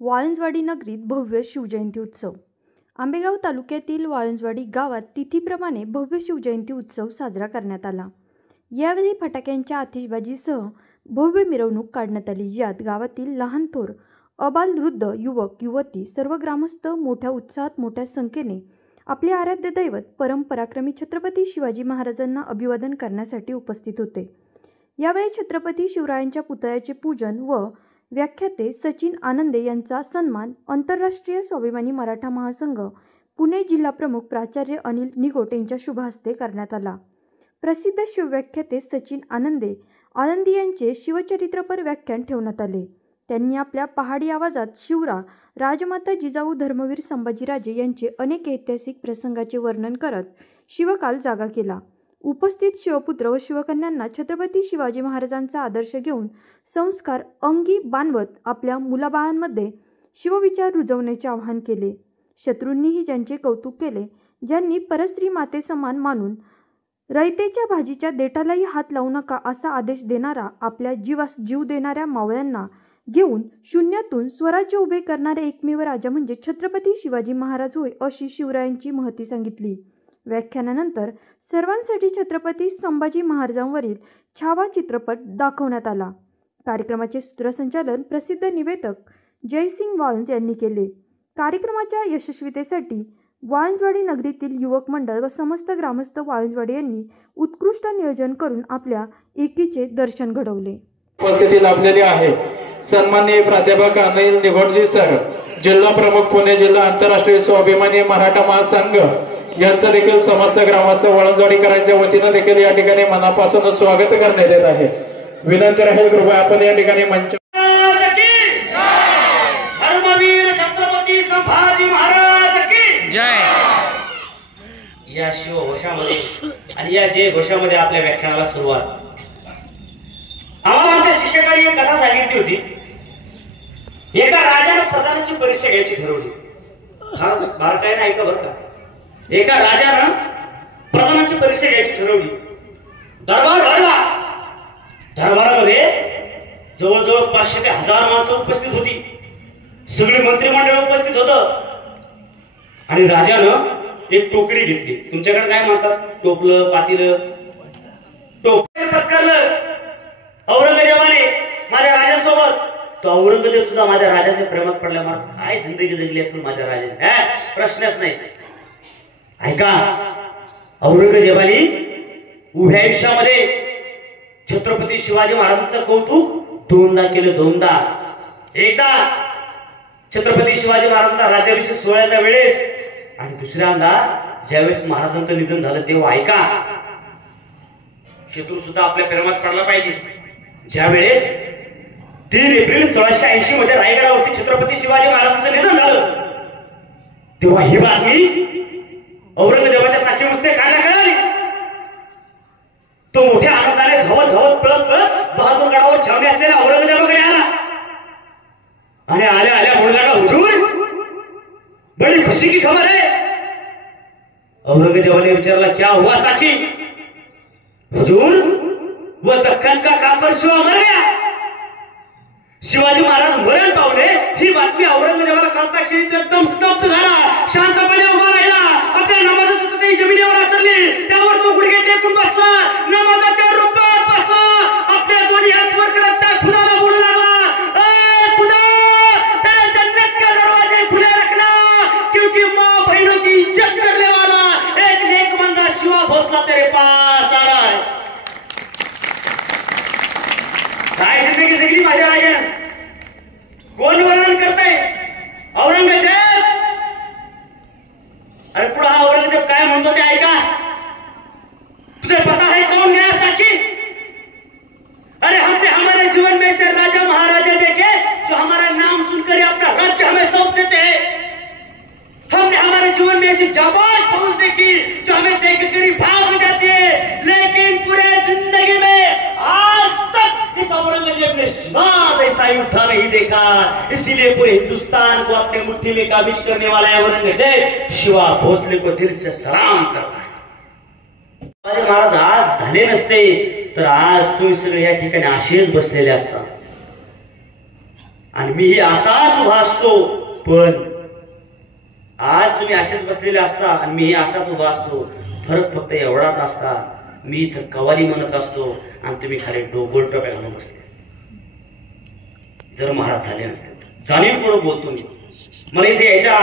वाळुंजवाडी नगरीत भव्य शिवजयंती उत्सव. आंबेगाव तालुक्यातील वाळुंजवाडी गावात तिथीप्रमाणे भव्य शिवजयंती उत्सव साजरा करण्यात आला. यावेळी फटाक्यांच्या आतिषबाजीसह भव्य मिरवणूक काढण्यात आली, यात गावातील लहान थोर, अबालवृद्ध, युवक युवती सर्व ग्रामस्थ मोठ्या उत्साहात मोठ्या संख्येने आपले आराध्य दैवत परमपराक्रमी छत्रपती शिवाजी महाराजांना अभिवादन करण्यासाठी उपस्थित होते. यावेळी छत्रपती शिवरायांच्या पुतळ्याचे पूजन व व्याख्याते सचिन आनंदे यांचा सन्मान आंतरराष्ट्रीय स्वाभिमानी मराठा महासंघ पुणे जिल्हा प्रमुख प्राचार्य अनिल निगोट यांच्या शुभ हस्ते करण्यात आला. प्रसिद्ध शिवव्याख्याते सचिन आनंदी यांचे शिवचरित्रपर व्याख्यान ठेवण्यात आले. त्यांनी आपल्या पहाडी आवाजात शिवरा, राजमाता जिजाऊ, धर्मवीर संभाजीराजे यांचे अनेक ऐतिहासिक प्रसंगाचे वर्णन करत शिवकाल जागा केला. उपस्थित शिवपुत्र व शिवकन्यांना छत्रपती शिवाजी महाराजांचा आदर्श घेऊन संस्कार अंगी बाणवत आपल्या मुलाबाळांमध्ये शिवविचार रुजवण्याचे आवाहन केले. शत्रूंनीही ज्यांचे कौतुक केले, ज्यांनी परस्त्री माते समान मानून रयतेच्या भाजीच्या देठालाही हात लावू नका असा आदेश देणारा, आपल्या जीवास जीव देणाऱ्या मावळ्यांना घेऊन शून्यातून स्वराज्य उभे करणारे एकमेव राजा म्हणजे छत्रपती शिवाजी महाराज होय, अशी शिवरायांची महती सांगितली. व्याख्यानानंतर सर्वांसाठी छत्रपती संभाजी महाराजांवरील छावा चित्रपट दाखवण्यात आला. कार्यक्रमाचे सूत्रसंचालन प्रसिद्ध निवेदक जयसिंग वाळुंज यांनी केले. कार्यक्रमाच्या यशस्वीतेसाठी वाळुंजवाडी नगरीतील युवक मंडळ व समस्त ग्रामस्थ वाळुंजवाडी यांनी उत्कृष्ट नियोजन करून आपल्या एकीचे दर्शन घडवले. उपस्थिती लाभलेली आहे. सन्माननीय प्राध्यापक अनिल निगोटजी सर, जिल्हा प्रमुख पुणे जिल्हा आंतरराष्ट्रीय स्वाभिमानी मराठा महासंघ यांचं देखील समस्त ग्रामस्थ वाळुंजवाडीकरांच्या वतीनं देखील या ठिकाणी मनापासून स्वागत करण्यात येत आहे. विनंती राहील कृपया आपण या ठिकाणी मंच धर्मवीर छत्रपती संभाजी महाराज की जय. या शिवघोषामध्ये आणि या जय घोषामध्ये आपल्या व्याख्यानाला सुरुवात. आम्हाला आमच्या शिक्षकांनी एक कथा सांगितली होती. एका राजाने प्रधानाची परीक्षा घ्यायची ठरवली. बारकाईने ऐका बरं का. एका राजानं प्रधानाची परीक्षा घ्यायची ठरवली. दरबार भरला. दरबारामध्ये जवळजवळ 500 ते 1000 माणसं उपस्थित होती. सगळे मंत्रिमंडळ उपस्थित होतं. आणि राजानं एक टोकरी घेतली. तुमच्याकडे काय म्हणतात? टोपलं, पातीलं. टोकरी पत्करलं. औरंगजेबाने माझ्या राजासोबत. तो औरंगजेब सुद्धा माझ्या राजाच्या प्रेमात पडल्या. माणूस काय जिंदगी जगली असेल माझ्या राजाने, प्रश्नच नाही. ऐका, औरंगजेबाने उभ्या आयुष्यामध्ये छत्रपती शिवाजी महाराजांचं कौतुक दोनदा केलं. दोनदा. एकदा छत्रपती शिवाजी महाराजांचा राज्याभिषेक सोहळ्याच्या वेळेस आणि दुसऱ्यांदा ज्यावेळेस महाराजांचं निधन झालं तेव्हा. ऐका, शत्रू सुद्धा आपल्या प्रेमात पडला पाहिजे. ज्या वेळेस 3 एप्रिल 1680 मध्ये रायगडावरती छत्रपती शिवाजी महाराजांचं निधन झालं तेव्हा ही बातमी औरंगजेबाच्या साखी मुस्तेखाला कळाली. तो मोठ्या आनंदाने धावत धावत पळत पळत बहादूरगडावर छावणी असलेल्या औरंगजेबाकडे आला. आणि आल्या आल्या म्हणू लागला, हुजूर, बड़ी खुशी की खबर है. औरंगजेबाने विचारला, क्या हुआ साखी? हुजूर, वो दक्कन का काफर शिवा मर गया. शिवाजी महाराज मरण पावले ही बातमी औरंगजेबाला कळता क्षणी एकदम स्तब्ध झाला. शांतपणे उभा राहिला. आपल्या नमाजाची चटई जमिनीवर आतरली. त्यावर तो गुडघे टेकून बसला. नमाजाच्या रूपात बसला. आपल्या दोन्ही हात वर करत त्या खुदाला बोलू लागला, ए खुदा, तेरे जन्नत के दरवाजे खुले रखना, क्योंकि माँ बहनों की इज्जत करने वाला एक नेक बंदा शिवा भोसला तेरे पास आ रहा है. काय जिंदगी जगली माझ्या राजाने. कोण वर्णन करताय? औरंगजेब. अरे पुढे हा औरंगजेब काय म्हणतो ते ऐका. तुझे पता है कौन गया साकी? अरे हमने हमारे जीवन में से राजा महाराजा देखे जो हमारा नाम सुनकर ही अपना राज्य हमें सौंप देते हैं. हमने हमारे जीवन में ऐसी जाबाज फौज देखी जो हमें देखकर ही भाग जाती है. लेकिन पूरे जिंदगी में आज तक इस औरंगजेब ने शिवाज ऐसा उठा नहीं देखा. इसीलिए पूरे हिंदुस्तान को अपने मुट्ठी में काबिज करने वाला है औरंगजेब. शिवा भोसले को दिल से सलाम करता है. शिवाजी महाराज आज झाले नसते तर आज तुम्ही सगळे या ठिकाणी असेच बसलेले असतात. आणि मीही असाच उभा असतो. पण आज तुम्ही असेच बसलेले असता आणि मीही असाच उभा असतो. फरक फक्त एवढाच असता, मी इथं कवाली म्हणत असतो आणि तुम्ही खाली डोगोल टोप्या घालून बसले. जर महाराज झाले नसते, जाणीवपूर्वक बोलतो मी. मला इथे यायच्या